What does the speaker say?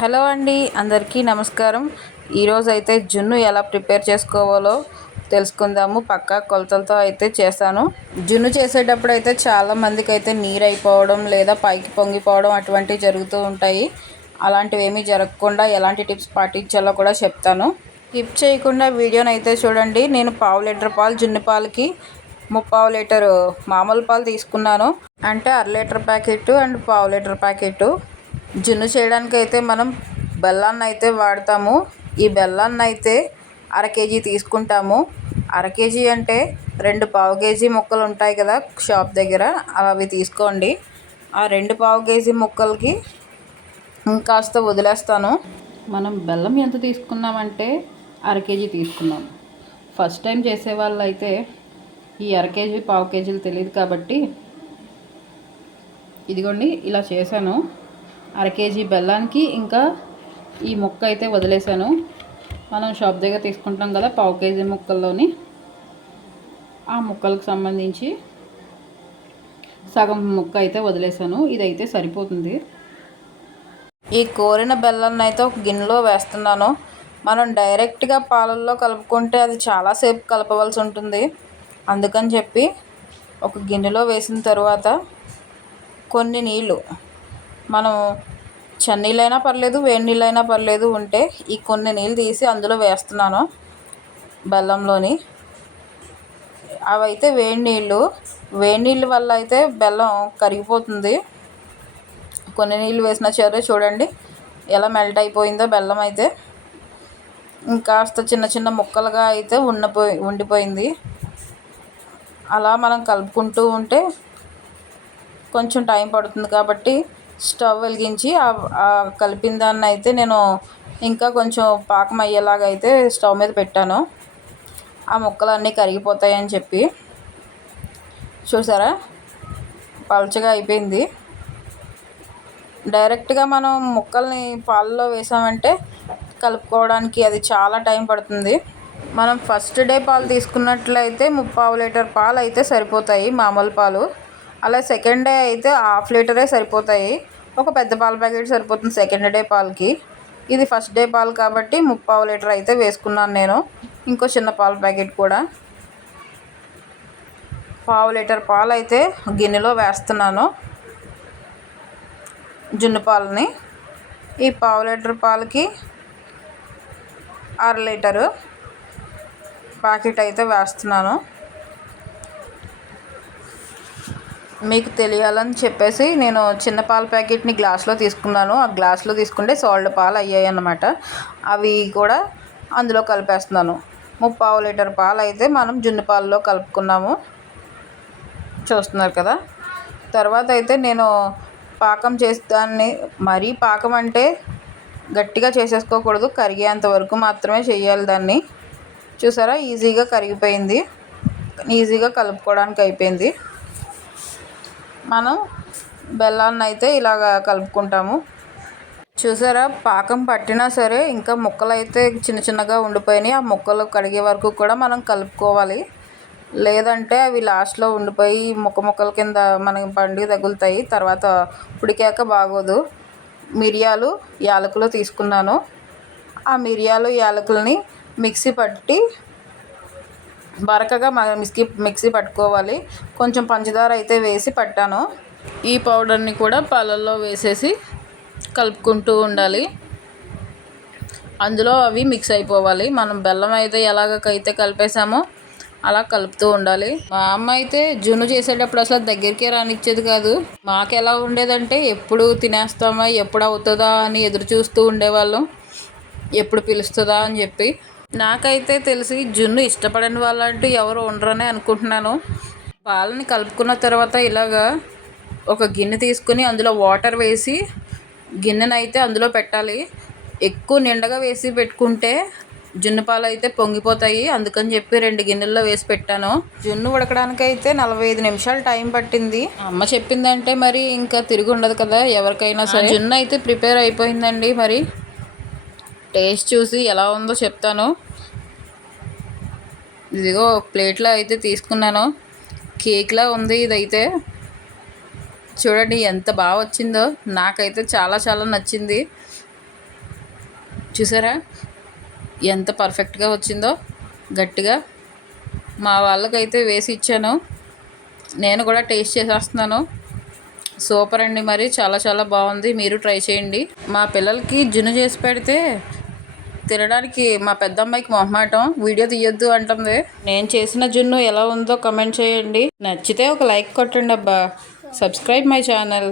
Hello అండి అందరికీ నమస్కారం. ఈరోజు అయితే జున్ను ఎలా ప్రిపేర్ చేసుకోవాలో తెలుసుకుందాము. పక్కా కొలతలతో అయితే చేస్తాను. జున్ను చేసేటప్పుడు అయితే చాలా మందికి అయితే నీరు అయిపోవడం లేదా పైకి పొంగిపోవడం అటువంటివి జరుగుతూ ఉంటాయి. అలాంటివి ఏమీ జరగకుండా ఎలాంటి టిప్స్ పాటించాలో కూడా చెప్తాను. స్కిప్ చేయకుండా వీడియోని అయితే చూడండి. నేను పావు లీటర్ పాలు జున్ను పాలకి ముప్పావు లీటర్ మామూలు పాలు తీసుకున్నాను. అంటే అర లీటర్ ప్యాకెట్ అండ్ పావు లీటర్ ప్యాకెట్ జున్ను చేయడానికి అయితే మనం బెల్లాన్ని అయితే వాడతాము. ఈ బెల్లాన్ని అయితే అర కేజీ తీసుకుంటాము. అర కేజీ అంటే రెండు పావు కేజీ ముక్కలు ఉంటాయి కదా షాప్ దగ్గర అవి తీసుకోండి. ఆ రెండు పావు కేజీ ముక్కలకి ఇంకాస్త వదిలేస్తాను. మనం బెల్లం ఎంత తీసుకున్నామంటే అర కేజీ తీసుకున్నాం. ఫస్ట్ టైం చేసే వాళ్ళు అయితే ఈ అర కేజీ పావు కేజీలు తెలియదు కాబట్టి ఇదిగోండి ఇలా చేశాను. అర కేజీ బెల్లానికి ఇంకా ఈ ముక్క అయితే వదిలేసాను మనం షాప్ దగ్గర తీసుకుంటాం కదా పావు కేజీ ముక్కల్లోని. ఆ ముక్కలకు సంబంధించి సగం ముక్క అయితే వదిలేసాను ఇదైతే సరిపోతుంది. ఈ కోరిన బెల్లాన్ని అయితే ఒక గిన్నెలో వేస్తున్నాను. మనం డైరెక్ట్గా పాలల్లో కలుపుకుంటే అది చాలాసేపు కలపవలసి ఉంటుంది. అందుకని చెప్పి ఒక గిన్నెలో వేసిన తర్వాత కొన్ని నీళ్ళు మనం చన్నీళ్ళైనా పర్లేదు వేడి నీళ్ళైనా పర్లేదు ఉంటే ఈ కొన్ని నీళ్ళు తీసి అందులో వేస్తున్నాను బెల్లంలోని. అవైతే వేడి నీళ్ళు. వేడి నీళ్ళ వల్ల అయితే బెల్లం కరిగిపోతుంది. కొన్ని నీళ్ళు వేసిన సరే చూడండి ఎలా మెల్ట్ అయిపోయిందో బెల్లం అయితే. ఇంకాస్త చిన్న చిన్న ముక్కలుగా అయితే ఉన్నపోయి ఉండిపోయింది. అలా మనం కలుపుకుంటూ ఉంటే కొంచెం టైం పడుతుంది కాబట్టి స్టవ్ వెలిగించి కలిపిన దాన్ని అయితే నేను ఇంకా కొంచెం పాకం అయ్యేలాగా అయితే స్టవ్ మీద పెట్టాను. ఆ ముక్కలు అన్నీ కరిగిపోతాయని చెప్పి. చూసారా? పలుచగా అయిపోయింది. డైరెక్ట్గా మనం ముక్కల్ని పాలలో వేసామంటే కలుపుకోవడానికి అది చాలా టైం పడుతుంది. మనం ఫస్ట్ డే పాలు తీసుకున్నట్లయితే ముప్పావు లీటర్ పాలు అయితే సరిపోతాయి మామూలు పాలు. అలా సెకండ్ డే అయితే హాఫ్ లీటరే సరిపోతాయి. ఒక పెద్ద పాల ప్యాకెట్ సరిపోతుంది సెకండ్ డే పాలకి. ఇది ఫస్ట్ డే పాలు కాబట్టి ముప్పావు లీటర్ అయితే వేసుకున్నాను నేను. ఇంకో చిన్న పాల ప్యాకెట్ కూడా. పావు లీటర్ పాలు అయితే గిన్నెలో వేస్తున్నాను. జున్ను పాలని. ఈ పావు లీటర్ పాలకి అర లీటరు ప్యాకెట్ అయితే వేస్తున్నాను. మీకు తెలియాలని చెప్పేసి నేను చిన్న పాల ప్యాకెట్ని గ్లాస్లో తీసుకున్నాను. ఆ గ్లాస్లో తీసుకుంటే సాల్ట్ పాలు అయ్యాయి అన్నమాట అవి కూడా అందులో కలిపేస్తున్నాను. ముప్పావు లీటర్ పాలు అయితే మనం జున్ను పాలలో కలుపుకున్నాము. చూస్తున్నారు కదా? తర్వాత అయితే నేను పాకం చేస్తాన్ని మరీ పాకం అంటే గట్టిగా చేసేసుకోకూడదు. కరిగేంత వరకు మాత్రమే చేయాలి దాన్ని. చూసారా? ఈజీగా కరిగిపోయింది. ఈజీగా కలుపుకోవడానికి అయిపోయింది. మనం బెల్లాన్ని అయితే ఇలాగ కలుపుకుంటాము. చూసారా? పాకం పట్టినా సరే ఇంకా ముక్కలు అయితే చిన్న చిన్నగా ఉండిపోయినాయి. ఆ ముక్కలు కడిగే వరకు కూడా మనం కలుపుకోవాలి. లేదంటే అవి లాస్ట్లో ఉండిపోయి ముక్క ముక్కల కింద మనకి పండుగ తగులుతాయి. తర్వాత ఉడికాక బాగోదు. మిరియాలు యాలకులు తీసుకున్నాను. ఆ మిరియాలు యాలకులని మిక్సీ పట్టి బరకగా మిక్సీ మిక్సీ పట్టుకోవాలి. కొంచెం పంచదార అయితే వేసి పట్టాను. ఈ పౌడర్ని కూడా పాలల్లో వేసేసి కలుపుకుంటూ ఉండాలి. అందులో అవి మిక్స్ అయిపోవాలి. మనం బెల్లం అయితే ఎలాగైతే కలిపేసామో అలా కలుపుతూ ఉండాలి. మా అమ్మ అయితే జున్ను చేసేటప్పుడు అసలు దగ్గరికే రానిచ్చేది కాదు. మాకు ఎలా ఉండేదంటే ఎప్పుడు తినేస్తామా ఎప్పుడు అవుతుందా అని ఎదురు చూస్తూ ఉండేవాళ్ళం. ఎప్పుడు పిలుస్తుందా అని చెప్పి నాకైతే తెలిసి జున్ను ఇష్టపడని వాళ్ళంటూ ఎవరు ఉండరని అనుకుంటున్నాను. పాలని కలుపుకున్న తర్వాత ఇలాగా ఒక గిన్నె తీసుకుని అందులో వాటర్ వేసి గిన్నెనైతే అందులో పెట్టాలి. ఎక్కువ నిండగా వేసి పెట్టుకుంటే జున్ను పాలు అయితే పొంగిపోతాయి. అందుకని చెప్పి రెండు గిన్నెల్లో వేసి పెట్టాను. జున్ను ఉడకడానికి అయితే నలభై ఐదు నిమిషాలు టైం పట్టింది. అమ్మ చెప్పిందంటే మరి ఇంకా తిరిగి ఉండదు కదా ఎవరికైనా సరే. జున్ను అయితే ప్రిపేర్ అయిపోయిందండి మరి. టేస్ట్ చూసి ఎలా ఉందో చెప్తాను. ఇదిగో ప్లేట్లో అయితే తీసుకున్నాను. కేక్లా ఉంది ఇదైతే. చూడండి ఎంత బాగా వచ్చిందో. నాకైతే చాలా చాలా నచ్చింది. చూసారా? ఎంత పర్ఫెక్ట్గా వచ్చిందో. గట్టిగా మా వాళ్ళకైతే వేసి ఇచ్చాను. నేను కూడా టేస్ట్ చేసేస్తున్నాను. సూపర్ అండి మరి. చాలా చాలా బాగుంది. మీరు ట్రై చేయండి. మా పిల్లలకి జున్ను చేసి పెడితే తినడానికి మా పెద్దమ్మాయికి మొహమాటం. వీడియో తీయొద్దు అంటుంది. నేను చేసిన జున్ను ఎలా ఉందో కమెంట్ చేయండి. నచ్చితే ఒక లైక్ కొట్టండి అబ్బా. Subscribe my channel.